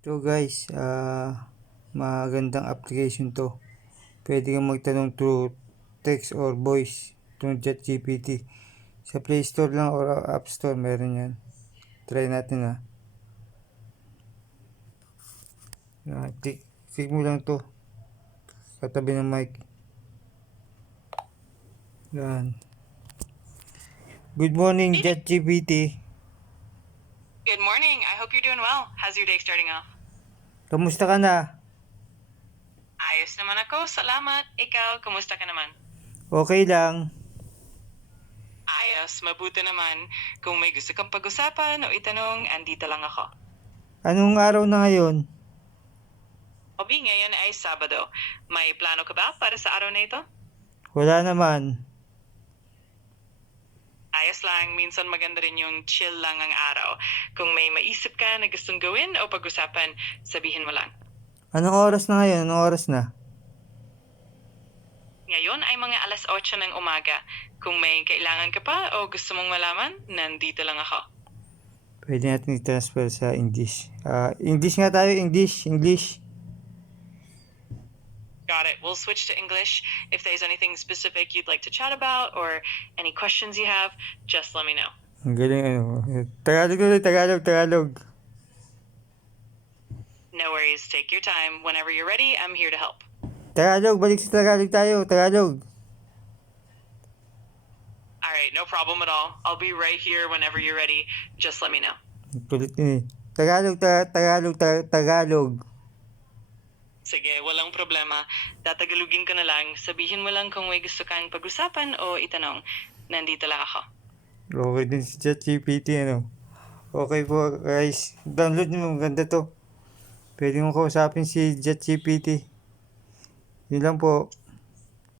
So guys, magandang application to. Pwede kang magtanong through text or voice through ChatGPT. Sa Play Store lang or App Store meron yan. Try natin ha. Click mo lang to. Katabi ng mic. Yan. Good morning ChatGPT. Good morning. I hope you're doing well. How's your day starting off? Kamusta ka na? Ayos naman ako. Salamat. Ikaw, kumusta ka naman? Okay lang. Ayos. Mabuti naman. Kung may gusto kang pag-usapan o itanong, andito lang ako. Anong araw na ngayon? Obi, ngayon ay Sabado. May plano ka ba para sa araw na ito? Wala naman. Ayos lang. Minsan maganda rin yung chill lang ang araw. Kung may maisip ka na gustong gawin o pag-usapan, sabihin mo lang. Anong oras na ngayon? Anong oras na? Ngayon ay mga 8:08 ng umaga. Kung may kailangan ka pa o gusto mong malaman, nandito lang ako. Pwede natin i-transfer sa English. English nga tayo. English. Got it. We'll switch to English. If there's anything specific you'd like to chat about or any questions you have, just let me know. Ang galing ano. Tagalog ulit. Tagalog. No worries. Take your time. Whenever you're ready, I'm here to help. Tagalog. Balik sa Tagalog tayo. Tagalog. All right, no problem at all. I'll be right here whenever you're ready. Just let me know. Kulit yun eh. Tagalog. Sige, walang problema. Tatagalugin ko na lang. Sabihin mo lang kung may gusto kang pag-usapan o itanong. Nandito lang ako. Okay din si ChatGPT ano. Okay po guys. Download nyo. Maganda to. Pwede mo kausapin si ChatGPT. Yun lang po.